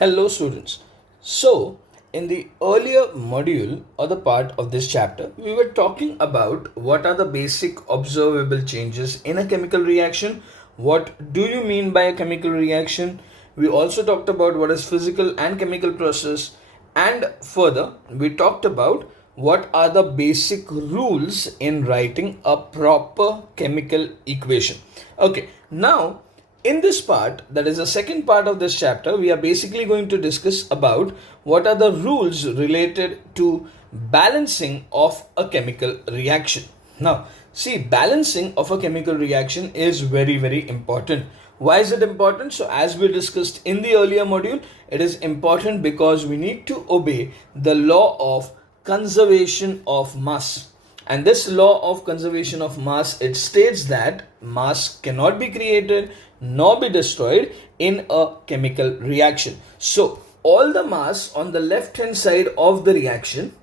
Hello students. So in the earlier module or the part of this chapter, we were talking about what are the basic observable changes in a chemical reaction. What do you mean by a chemical reaction? We also talked about what is physical and chemical process, and further we talked about what are the basic rules in writing a proper chemical equation. Okay, now in this part, that is the second part of this chapter, we are basically going to discuss about what are the rules related to balancing of a chemical reaction. Now, see, balancing of a chemical reaction is very important. Why is it important? So as we discussed in the earlier module, it is important because we need to obey the law of conservation of mass. And this law of conservation of mass, it states that mass cannot be created nor be destroyed in a chemical reaction. So all the mass on the left hand side of the reaction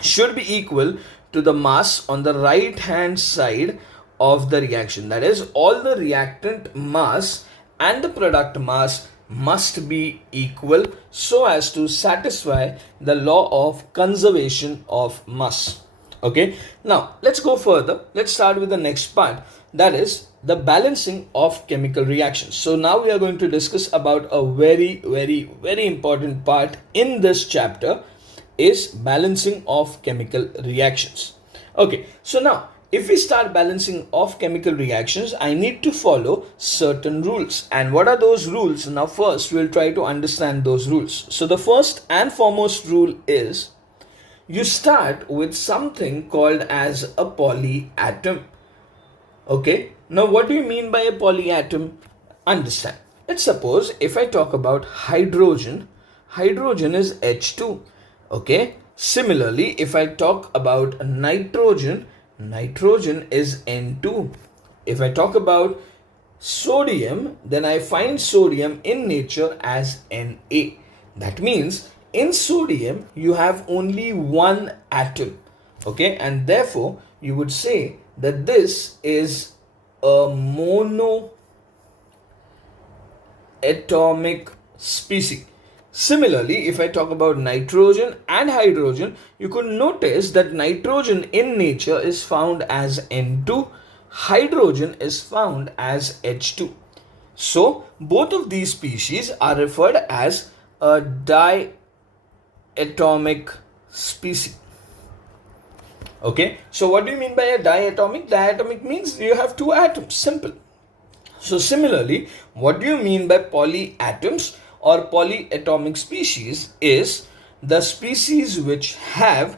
should be equal to the mass on the right hand side of the reaction. That is, all the reactant mass and the product mass must be equal so as to satisfy the law of conservation of mass. Okay, now let's go further. Let's start with the next part, that is the balancing of chemical reactions. So now we are going to discuss about a very important part in this chapter, is balancing of chemical reactions. Okay, so now if we start balancing of chemical reactions, I need to follow certain rules. And what are those rules? Now first we'll try to understand those rules. So the first and foremost rule is you start with something called as a polyatom. Okay, now what do you mean by a polyatom? Understand. Let's suppose if I talk about hydrogen, hydrogen is H2. Okay, similarly if I talk about nitrogen, nitrogen is N2. If I talk about sodium, then I find sodium in nature as Na. That means in sodium you have only one atom. Okay, and therefore you would say that this is a monoatomic species. Similarly, if I talk about nitrogen and hydrogen, you could notice that nitrogen in nature is found as N2, hydrogen is found as H2. So both of these species are referred as a diatomic species. Okay, so what do you mean by a diatomic? Diatomic means you have two atoms, simple. So similarly, what do you mean by polyatoms or polyatomic species is the species which have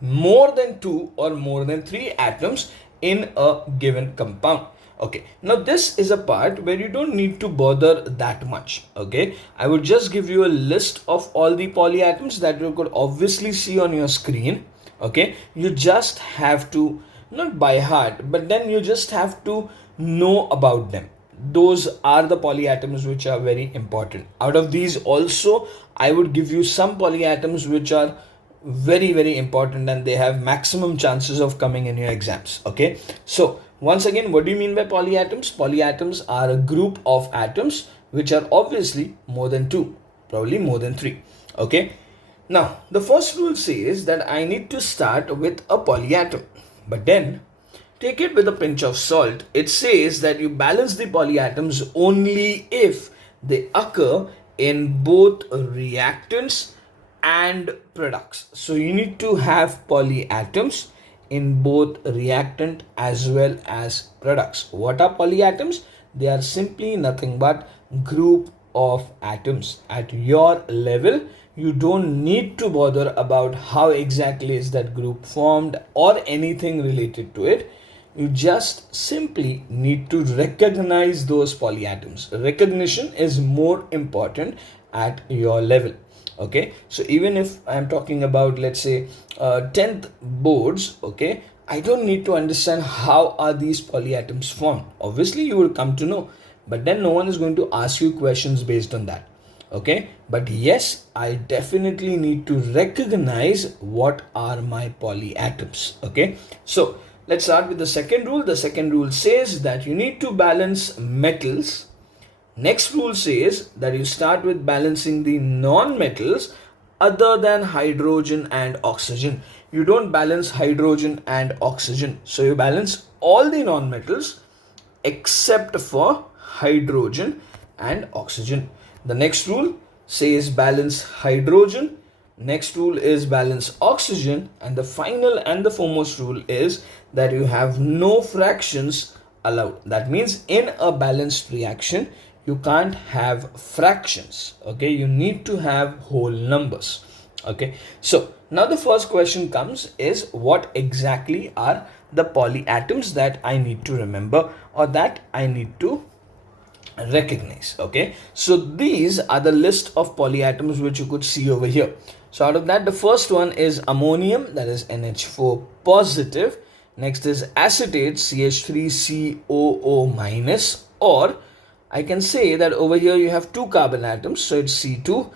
more than two or more than three atoms in a given compound. Okay, now this is a part where you don't need to bother that much. Okay, I would just give you a list of all the polyatoms that you could obviously see on your screen. Okay, you just have to, not by heart, but then you just have to know about them. Those are the polyatoms which are very important. Out of these also, I would give you some polyatoms which are very important and they have maximum chances of coming in your exams. Okay, so once again, what do you mean by polyatoms? Polyatoms are a group of atoms which are obviously more than two, probably more than three. Okay, now the first rule says that I need to start with a polyatom, but then take it with a pinch of salt. It says that you balance the polyatoms only if they occur in both reactants and products. So you need to have polyatoms in both reactant as well as products. What are polyatoms? They are simply nothing but group of atoms. At your level, you don't need to bother about how exactly is that group formed or anything related to it. You just simply need to recognize those polyatoms. Recognition is more important at your level. Okay, so even if I'm talking about, let's say 10th boards, okay, I don't need to understand how are these polyatoms formed. Obviously you will come to know, but then no one is going to ask you questions based on that. Okay, but yes, I definitely need to recognize what are my polyatoms. Okay, so let's start with the second rule. The second rule says that you need to balance metals Next rule says that you start with balancing the non-metals other than hydrogen and oxygen. You don't balance hydrogen and oxygen. So you balance all the non-metals except for hydrogen and oxygen. The next rule says balance hydrogen. Next rule is balance oxygen. And the final and the foremost rule is that you have no fractions allowed. That means in a balanced reaction, you can't have fractions. Okay, you need to have whole numbers. Okay, so now the first question comes is, what exactly are the polyatoms that I need to remember or that I need to recognize? Okay, so these are the list of polyatoms which you could see over here. So out of that, the first one is ammonium, that is NH4 positive. Next is acetate, CH3COO minus, or I can say that over here you have two carbon atoms, so it's C2,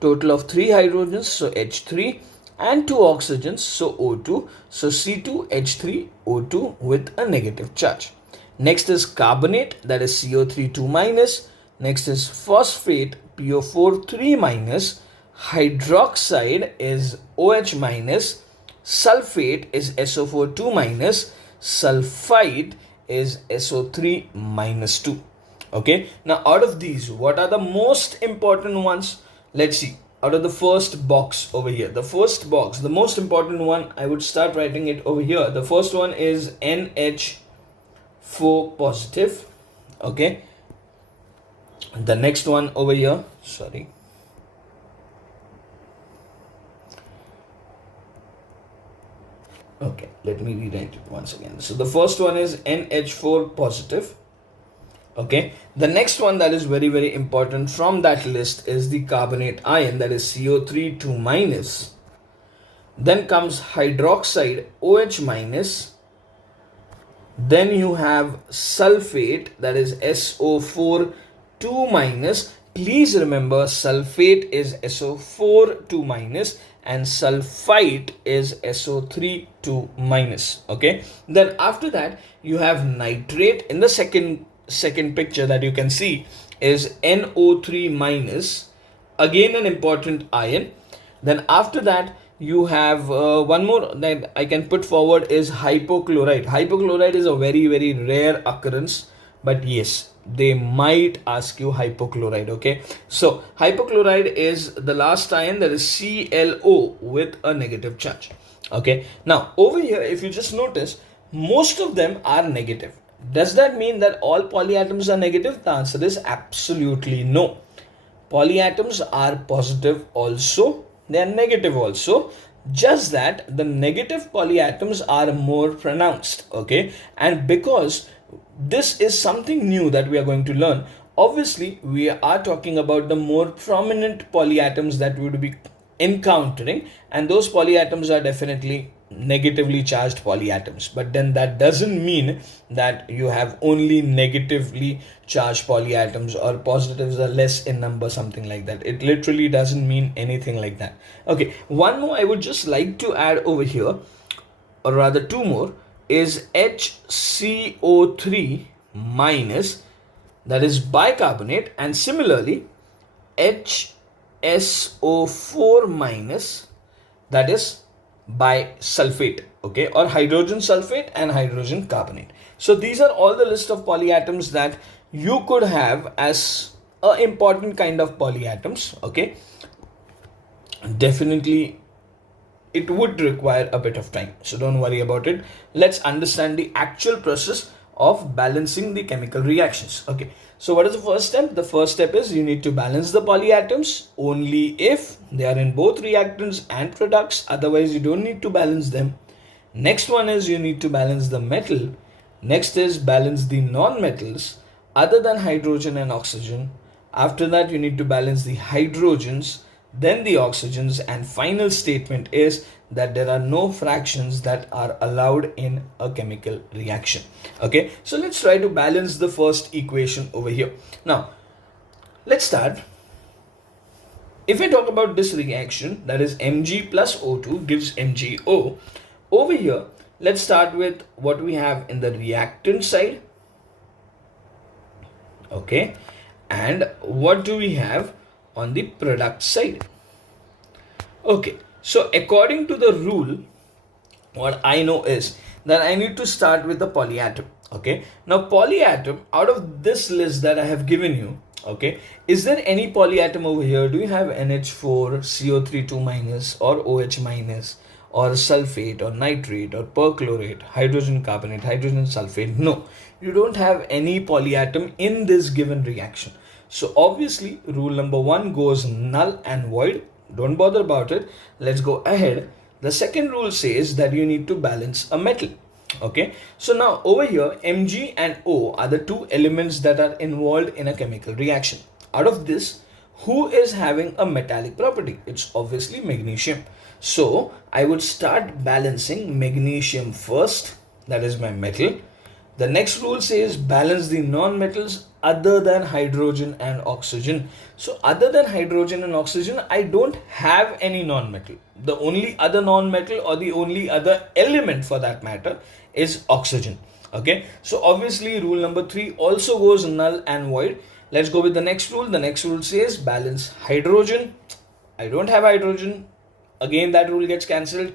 total of 3 hydrogens, so H3, and 2 oxygens, so O2, so C2H3O2 with a negative charge. Next is carbonate, that is CO3 2 minus. Next is phosphate, PO4 3 minus. Hydroxide is OH minus. Sulfate is SO4 2 minus. Sulfite is SO3 minus 2. Okay, now out of these, what are the most important ones? Let's see. Out of the first box over here, the first box, the most important one, I would start writing it over here. The first one is NH4 positive. Okay, the next one over here, sorry, okay, let me rewrite it once again. So the first one is NH4 positive. Okay, the next one that is very, very important from that list is the carbonate ion, that is CO3 2 minus. Then comes hydroxide, OH minus. Then you have sulfate, that is SO4 2 minus. Please remember, sulfate is SO4 2 minus and sulfite is SO3 2 minus. Okay, then after that you have nitrate. In the second picture that you can see is NO3 minus, again an important ion. Then after that you have one more that I can put forward is hypochlorite. Hypochlorite is a very, very rare occurrence, but yes, they might ask you hypochlorite. Okay, so hypochlorite is the last ion, that is ClO with a negative charge. Okay, now over here if you just notice, most of them are negative. Does that mean that all polyatoms are negative? The answer is absolutely no. Polyatoms are positive also, they are negative also, just that the negative polyatoms are more pronounced. Okay, and because this is something new that we are going to learn, obviously we are talking about the more prominent polyatoms that we would be encountering, and those polyatoms are definitely negatively charged polyatoms. But then that doesn't mean that you have only negatively charged polyatoms or positives are less in number, something like that. It literally doesn't mean anything like that. Okay, one more I would just like to add over here, or rather two more, is HCO3 minus, that is bicarbonate, and similarly HSO4 minus, that is bisulfate. Okay, or hydrogen sulfate and hydrogen carbonate. So these are all the list of polyatoms that you could have as a important kind of polyatoms. Okay, definitely it would require a bit of time, so don't worry about it. Let's understand the actual process of balancing the chemical reactions. Okay, so what is the first step? The first step is you need to balance the polyatoms only if they are in both reactants and products, otherwise you don't need to balance them. Next one is you need to balance the metal. Next is balance the non-metals other than hydrogen and oxygen. After that you need to balance the hydrogens, then the oxygens, and final statement is that there are no fractions that are allowed in a chemical reaction. Okay, so let's try to balance the first equation over here. Now let's start. If I talk about this reaction, that is Mg plus O2 gives MgO. Over here, let's start with what we have in the reactant side. Okay, And what do we have on the product side? Okay, so according to the rule, what I know is that I need to start with the polyatom. Okay, now polyatom, out of this list that I have given you, okay, is there any polyatom over here? Do you have NH4, CO3 2 minus, or OH minus, or sulfate, or nitrate, or perchlorate, hydrogen carbonate, hydrogen sulfate? No, you don't have any polyatom in this given reaction. So obviously rule number one goes null and void. Don't bother about it. Let's go ahead. The second rule says that you need to balance a metal. Okay, so now over here Mg and O are the two elements that are involved in a chemical reaction. Out of this, who is having a metallic property? It's obviously magnesium. So I would start balancing magnesium first, that is my metal. The next rule says balance the non-metals other than hydrogen and oxygen. So other than hydrogen and oxygen, I don't have any non-metal. The only other non-metal, or the only other element for that matter, is oxygen. Okay, so obviously rule number 3 also goes null and void. Let's go with the next rule. The next rule says balance hydrogen. I don't have hydrogen. Again, that rule gets cancelled.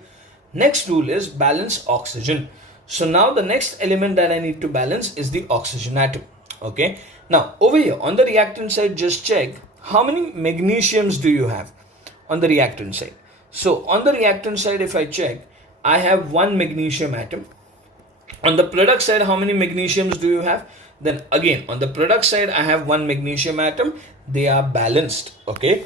Next rule is balance oxygen. So now the next element that I need to balance is the oxygen atom. Okay, now over here on the reactant side, just check how many magnesiums do you have on the reactant side. So on the reactant side, if I check, I have one magnesium atom. On the product side, how many magnesiums do you have? Then again, on the product side, I have one magnesium atom. They are balanced. Okay,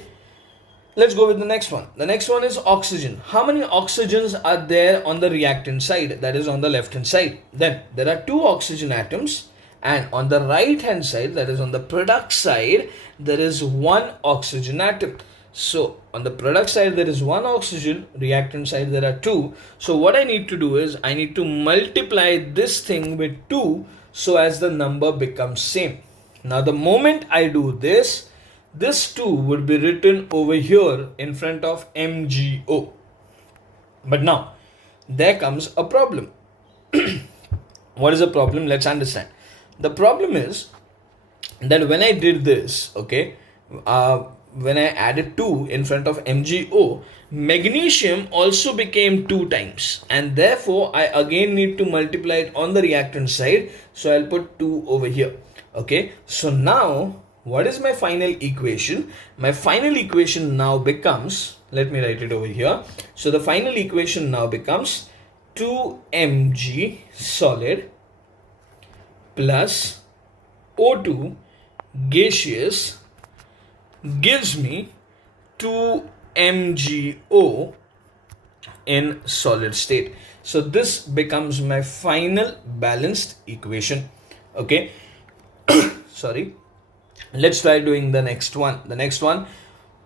let's go with the next one. The next one is oxygen. How many oxygens are there on the reactant side? That is on the left hand side. Then there are two oxygen atoms, and on the right hand side, that is on the product side, there is one oxygen atom. So on the product side there is one oxygen, reactant side there are two. So what I need to do is I need to multiply this thing with 2 so as the number becomes same. Now the moment I do this, this 2 would be written over here in front of MgO. But now there comes a problem. What is the problem? Let's understand. The problem is that when I did this, okay, when I added 2 in front of MgO, magnesium also became 2 times, and therefore I again need to multiply it on the reactant side. So I'll put 2 over here. Okay, so now what is my final equation? My final equation now becomes, let me write it over here. So the final equation now becomes 2Mg solid plus O2 gaseous gives me 2MgO in solid state. So this becomes my final balanced equation. Okay, sorry. Let's try doing the next one. The next one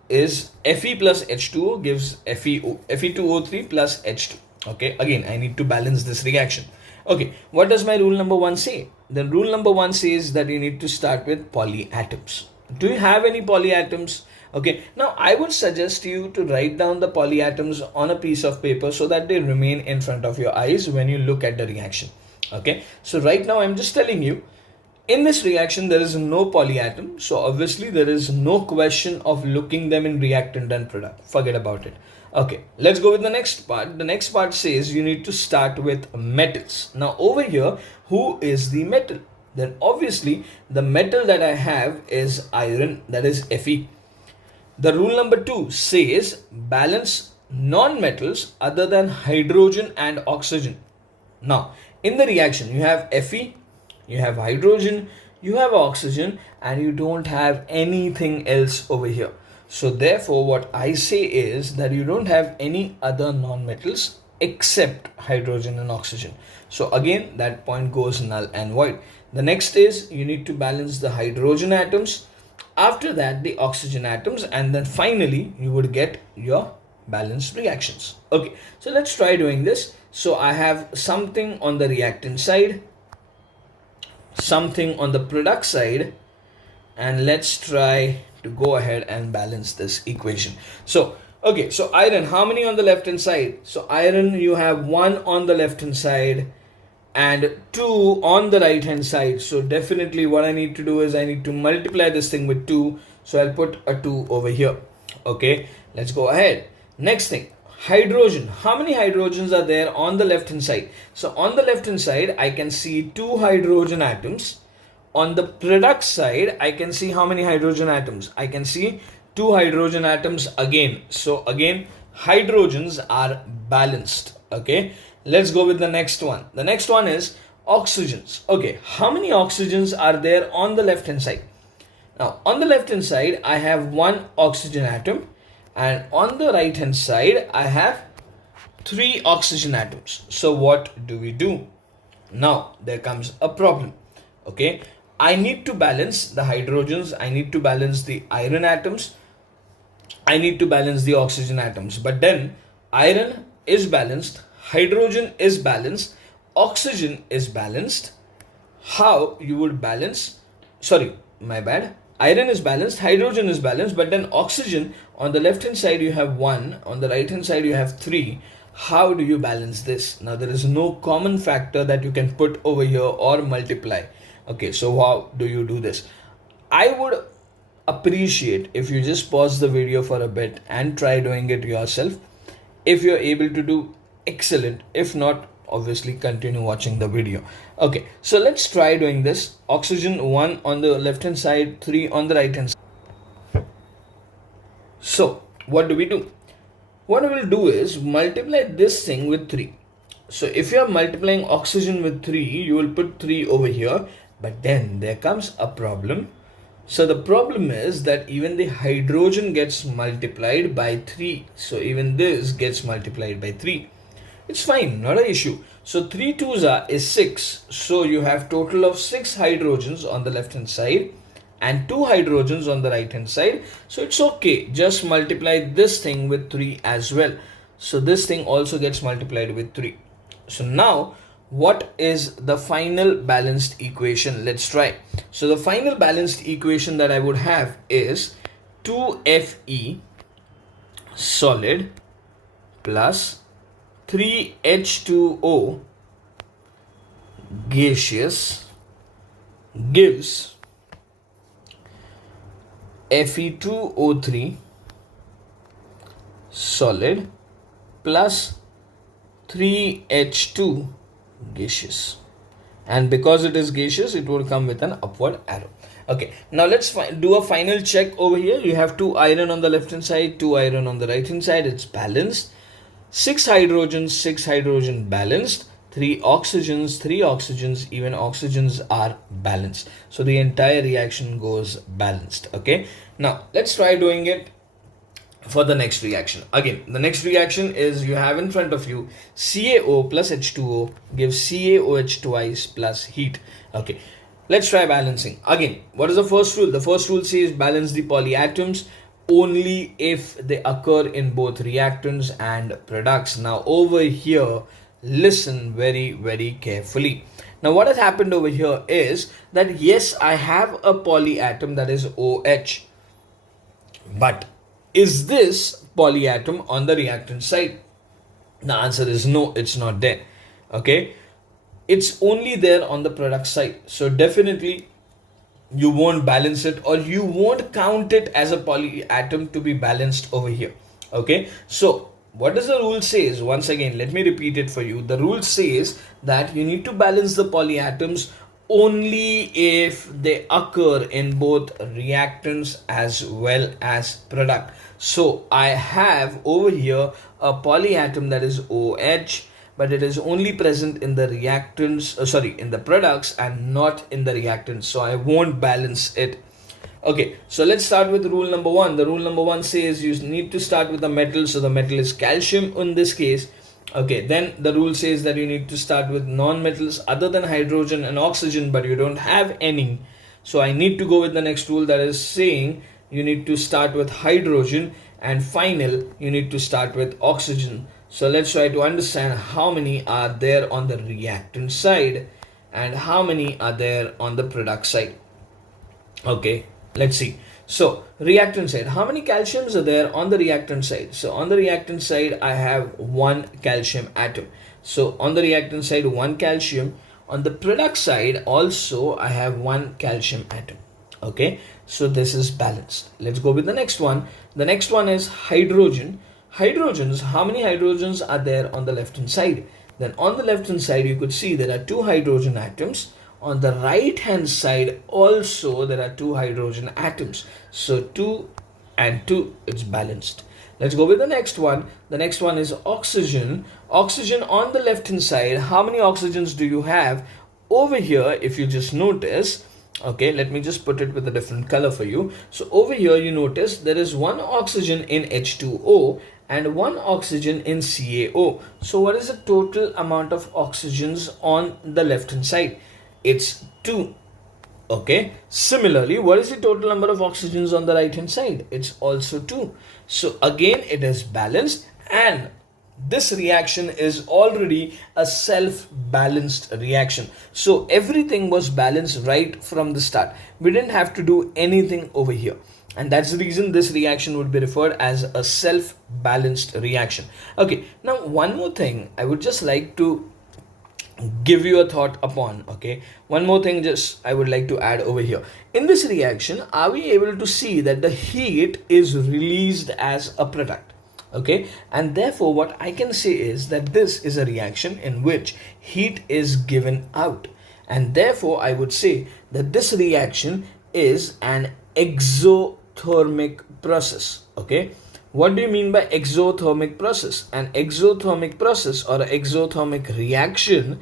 is Fe plus H2O gives Fe2O3 plus H2. Okay, again I need to balance this reaction. Okay, what does my rule number 1 say? Then rule number 1 says that you need to start with polyatoms. Do you have any polyatoms? Okay, now I would suggest you to write down the polyatoms on a piece of paper so that they remain in front of your eyes when you look at the reaction. Okay, so right now I'm just telling you, in this reaction there is no polyatom, so obviously there is no question of looking them in reactant and product. Forget about it. Okay, let's go with the next part. The next part says you need to start with metals. Now over here, who is the metal? Then obviously the metal that I have is iron, that is Fe. The rule number 2 says balance non-metals other than hydrogen and oxygen. Now in the reaction you have Fe, you have hydrogen, you have oxygen, and you don't have anything else over here. So therefore what I say is that you don't have any other non-metals except hydrogen and oxygen. So again that point goes null and void. The next is you need to balance the hydrogen atoms, after that the oxygen atoms, and then finally you would get your balanced reactions. Okay, so let's try doing this. So I have something on the reactant side, something on the product side, and let's try to go ahead and balance this equation. So okay, so iron, how many on the left hand side? So iron, you have 1 on the left hand side, and 2 on the right hand side. So definitely what I need to do is I need to multiply this thing with 2. So I'll put a 2 over here. Okay, let's go ahead. Next thing, hydrogen. How many hydrogens are there on the left hand side? So on the left hand side, I can see 2 hydrogen atoms. On the product side, I can see how many hydrogen atoms? I can see 2 hydrogen atoms again. So again, hydrogens are balanced. Okay, let's go with the next one. The next one is oxygens. Okay, how many oxygens are there on the left hand side? Now on the left hand side, I have 1 oxygen atom, and on the right hand side, I have 3 oxygen atoms. So what do we do? Now there comes a problem. Okay, I need to balance the hydrogens, I need to balance the iron atoms, I need to balance the oxygen atoms. But then iron is balanced, hydrogen is balanced, oxygen is balanced. How you would balance? Sorry, my bad. Iron is balanced, hydrogen is balanced, but then oxygen, on the left hand side you have 1, on the right hand side you have 3. How do you balance this? Now there is no common factor that you can put over here or multiply. Okay, so how do you do this? I would appreciate if you just pause the video for a bit and try doing it yourself. If you're able to do, excellent. If not, obviously continue watching the video. Okay, so let's try doing this. Oxygen 1 on the left hand side, 3 on the right hand side. So what do we do? What we will do is multiply this thing with 3. So if you are multiplying oxygen with 3, you will put 3 over here. But then there comes a problem. So the problem is that even the hydrogen gets multiplied by 3. So even this gets multiplied by 3. It's fine, not an issue. So 3 2s is 6. So you have total of 6 hydrogens on the left hand side and 2 hydrogens on the right hand side. So it's okay. Just multiply this thing with 3 as well. So this thing also gets multiplied with 3. So now what is the final balanced equation? Let's try. So the final balanced equation that I would have is 2Fe solid plus 3H2O gaseous gives Fe2O3 solid plus 3H2 gaseous, and because it is gaseous, it will come with an upward arrow. Okay, now let's do a final check over here. You have 2 iron on the left hand side, 2 iron on the right hand side. It's balanced. 6 hydrogens, 6 hydrogen balanced. 3 oxygens, 3 oxygens, even oxygens are balanced. So the entire reaction goes balanced. Okay, now let's try doing it for the next reaction. Again, the next reaction is you have in front of you CaO plus H2O gives CaOH twice plus heat. Okay, let's try balancing. Again, what is the first rule? The first rule says balance the polyatoms only if they occur in both reactants and products. Now over here, listen very carefully. Now what has happened over here is that yes, I have a polyatom that is OH, but is this polyatom on the reactant side? The answer is no, it's not there. Okay, it's only there on the product side. So definitely you won't balance it, or you won't count it as a polyatom to be balanced over here. Okay, so what does the rule says? Once again, let me repeat it for you. The rule says that you need to balance the polyatoms only if they occur in both reactants as well as product. So I have over here a polyatom that is OH, but it is only present in the reactants, in the products and not in the reactants. So I won't balance it. Okay, so let's start with rule number 1. The rule number 1 says you need to start with the metal. So the metal is calcium in this case. Okay, then the rule says that you need to start with non-metals other than hydrogen and oxygen, but you don't have any. So I need to go with the next rule, that is saying you need to start with hydrogen, and final you need to start with oxygen. So let's try to understand how many are there on the reactant side and how many are there on the product side. Okay, let's see. So reactant side, how many calciums are there on the reactant side? So on the reactant side, I have 1 calcium atom. So on the reactant side, one calcium. On the product side also I have one calcium atom. Okay, so this is balanced. Let's go with the next one. The next one is hydrogen. Hydrogens, how many hydrogens are there on the left hand side? Then on the left hand side you could see there are two hydrogen atoms. On the right hand side also there are two hydrogen atoms. So 2 and 2, it's balanced. Let's go with the next one. The next one is oxygen. Oxygen on the left hand side, how many oxygens do you have? Over here, if you just notice, okay, let me just put it with a different color for you. So over here you notice there is one oxygen in H2O and one oxygen in CaO. So what is the total amount of oxygens on the left hand side? It's 2. Okay, similarly, what is the total number of oxygens on the right hand side? It's also 2. So again, it is balanced, and this reaction is already a self-balanced reaction. So everything was balanced right from the start. We didn't have to do anything over here. And that's the reason this reaction would be referred as a self-balanced reaction. Okay, now one more thing I would just like to give you a thought upon. Okay, one more thing just I would like to add over here. In this reaction, are we able to see that the heat is released as a product? Okay, and therefore what I can say is that this is a reaction in which heat is given out, and therefore I would say that this reaction is an exothermic process. Okay, what do you mean by exothermic process? An exothermic process or an exothermic reaction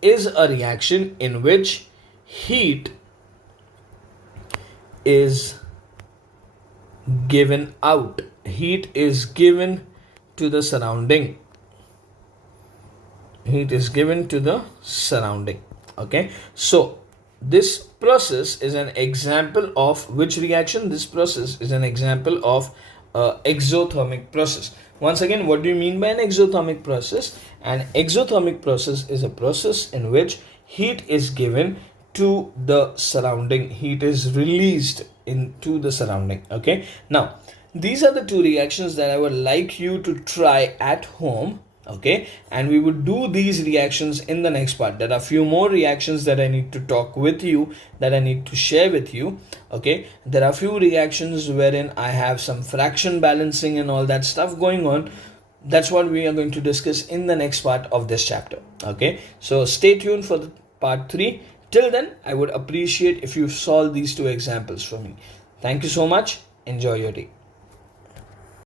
is a reaction in which heat is given out. Heat is given to the surrounding. Heat is given to the surrounding. Okay, so this process is an example of which reaction? This process is an example of exothermic process. Once again, what do you mean by an exothermic process? An exothermic process is a process in which heat is given to the surrounding. Heat is released into the surrounding. Okay, now these are the two reactions that I would like you to try at home. Okay, and we would do these reactions in the next part. There are few more reactions that I need to talk with you, that I need to share with you. Okay, there are few reactions wherein I have some fraction balancing and all that stuff going on. That's what we are going to discuss in the next part of this chapter. Okay, so stay tuned for the part 3. Till then, I would appreciate if you solve these two examples for me. Thank you so much. Enjoy your day.